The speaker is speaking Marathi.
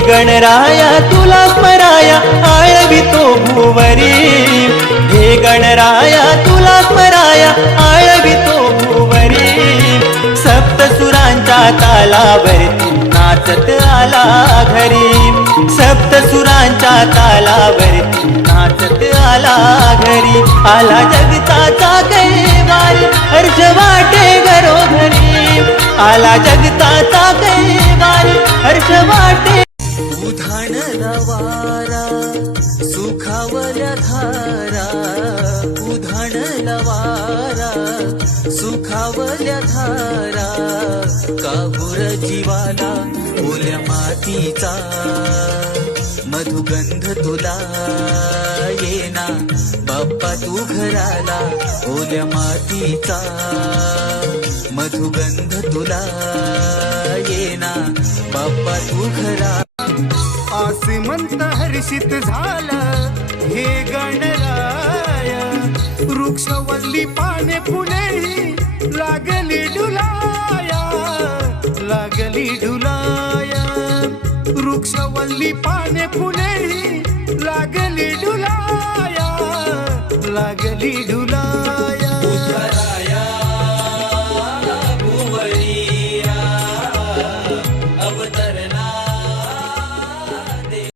गणराया तुला स्मराया आळवितो भुवरी, हे गणराया तुला स्मराया आळवितो भुवरी. सप्तसुरांच्या तालावरती नाचत आला घरी, सप्तसुरांच्या तालावरती नाचत आला घरी. आला जगताचा कैवार हर्ष वाटे घरोघरी, आला जगताचा कैवार हर्ष वाटे. उधाणला वारा सुखावल्या धारा, उधाणला वारा सुखावल्या धारा. काबूर जीवाला ओल्या मातीचा मधुगंध तुला येना. बाप्पा तू घराला ओल्या मातीचा मधुगंध तुला येना. बाप्पा तू घरा. आसमंत हर्षित झालं हे गणराया, वृक्षवल्ली पाने फुलेही लागली डुलाया, लागली डुलाया. वृक्षवल्ली पाने फुलेही लागली डुलाया, लागली डुलाया.